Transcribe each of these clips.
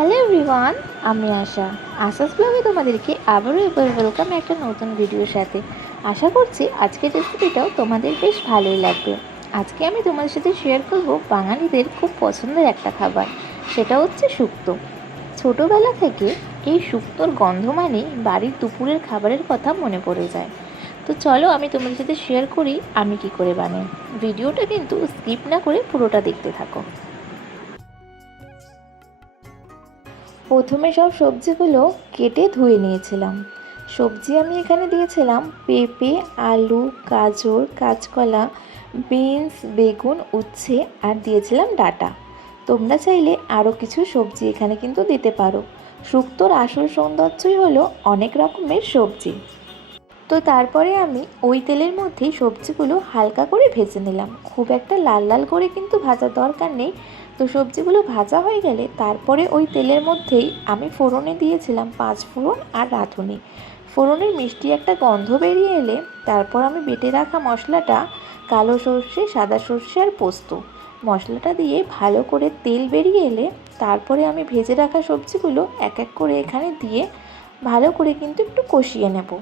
Hello everyone, আমি আশাস ব্লগে তোমাদেরকে আবারও এবার ওয়েলকাম একটা নতুন ভিডিওর সাথে। আশা করছি আজকের রেসিপিটাও তোমাদের বেশ ভালোই লাগবে। আজকে আমি তোমাদের সাথে শেয়ার করব বাঙালিদের খুব পছন্দের একটা খাবার, সেটা হচ্ছে শুক্তো। ছোটোবেলা থেকে এই শুক্তোর গন্ধ মানেই বাড়ির দুপুরের খাবারের কথা মনে পড়ে যায়। তো চলো আমি তোমাদের সাথে শেয়ার করি আমি কি করে বানাই। ভিডিওটা কিন্তু স্কিপ না করে পুরোটা দেখতে থাকো। প্রথমে সব সবজিগুলো কেটে ধুয়ে নিয়েছিলাম। সবজি আমি এখানে দিয়েছিলাম পেঁপে, আলু, গাজর, কাঁচকলা, বিনস, বেগুন, উচ্ছে আর দিয়েছিলাম ডাঁটা। তোমরা চাইলে আরও কিছু সবজি এখানে কিন্তু দিতে পারো। শুক্তোর আসল সৌন্দর্যই হলো অনেক রকমের সবজি। তো তারপরে আমি ওই তেলের মধ্যেই সবজিগুলো হালকা করে ভেজে নিলাম। খুব একটা লাল লাল করে কিন্তু ভাজার দরকার নেই। তো সবজিগুলো ভাজা হয়ে গেলে তারপরে ওই তেলের মধ্যেই আমি ফোড়নে দিয়েছিলাম 5 ফোড়ন আর রাঁধুনি। ফোড়নের মিষ্টি একটা গন্ধ বেরিয়ে এলে তারপর আমি বেটে রাখা মশলাটা, কালো সর্ষে, সাদা সর্ষে আর পোস্ত মশলাটা দিয়ে ভালো করে তেল বেরিয়ে এলে তারপরে আমি ভেজে রাখা সবজিগুলো এক এক করে এখানে দিয়ে ভালো করে কিন্তু একটু কষিয়ে নেব।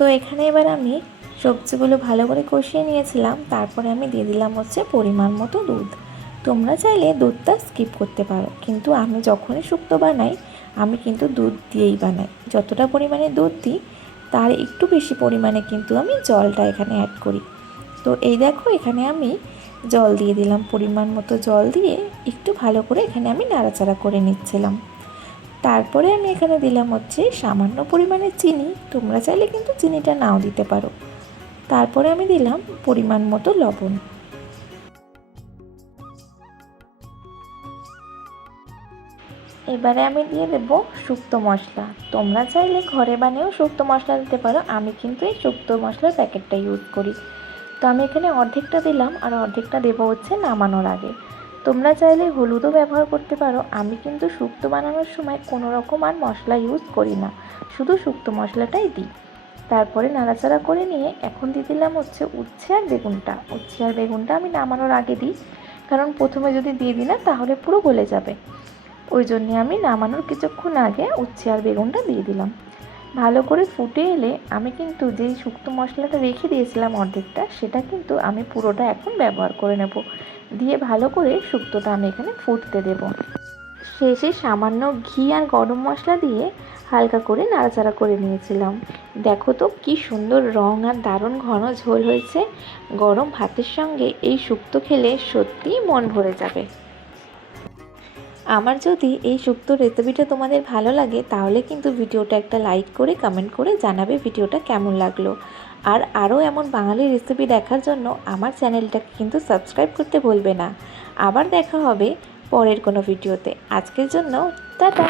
তো এখানে এবার আমি সবজিগুলো ভালো করে কষিয়ে নিয়েছিলাম। তারপরে আমি দিয়ে দিলাম হচ্ছে পরিমাণ মতো দুধ। তোমরা চাইলে দুধটা স্কিপ করতে পারো, কিন্তু আমি যখনই শুক্তো বানাই আমি কিন্তু দুধ দিয়েই বানাই। যতটা পরিমাণে দুধ দিই তার একটু বেশি পরিমাণে কিন্তু আমি জলটা এখানে অ্যাড করি। তো এই দেখো এখানে আমি জল দিয়ে দিলাম, পরিমাণ মতো জল দিয়ে একটু ভালো করে এখানে আমি নাড়াচাড়া করে নিচ্ছিলাম। তারপরে আমি এখানে দিলাম হচ্ছে সামান্য পরিমাণে চিনি। তোমরা চাইলে কিন্তু চিনিটা নাও দিতে পারো। তারপরে আমি দিলাম পরিমাণ মতো লবণ। এবারে আমি দিয়ে দেবো শুক্তো মশলা। তোমরা চাইলে ঘরে বানিয়েও শুক্তো মশলা দিতে পারো, আমি কিন্তু এই শুক্তো মশলার প্যাকেটটা ইউজ করি। তো আমি এখানে অর্ধেকটা দিলাম আর অর্ধেকটা দেবো হচ্ছে নামানোর আগে। তোমরা চাইলে হলুদও ব্যবহার করতে পারো। আমি কিন্তু শুক্তো বানানোর সময় কোনো রকম আর মশলা ইউজ করি না, শুধু শুক্তো মশলাটাই দিই। তারপরে নাড়াচাড়া করে নিয়ে এখন দিয়ে দিলাম হচ্ছে উচ্ছে আর বেগুনটা। উচ্ছে আর বেগুনটা আমি নামানোর আগে দিই, কারণ প্রথমে যদি দিয়ে দিই না তাহলে পুরো গলে যাবে। ওই জন্যে আমি নামানোর কিছুক্ষণ আগে উচ্ছে আর বেগুনটা দিয়ে দিলাম। ভালো করে ফুটে এলে আমি কিন্তু যেই শুক্তো মশলাটা রেখে দিয়েছিলাম অর্ধেকটা, সেটা কিন্তু আমি পুরোটা এখন ব্যবহার করে নেব। দিয়ে ভালো করে শুক্তোটা আমি এখানে ফুটতে দেব। শেষে সামান্য ঘি আর গরম মশলা দিয়ে হালকা করে নাড়াচাড়া করে নিয়েছিলাম। দেখো তো কি সুন্দর রং আর দারুণ ঘন ঝোল হয়েছে। গরম ভাতের সঙ্গে এই শুক্তো খেলে সত্যিই মন ভরে যাবে। আমার যদি এই শুক্তো রেসিপিটা তোমাদের ভালো লাগে তাহলে কিন্তু ভিডিওটা একটা লাইক করে কমেন্ট করে জানাবে ভিডিওটা কেমন লাগলো। আর আরও এমন বাঙালি রেসিপি দেখার জন্য আমার চ্যানেলটাকে কিন্তু সাবস্ক্রাইব করতে ভুলবে না। আবার দেখা হবে পরের কোনো ভিডিওতে। আজকের জন্য টাটা।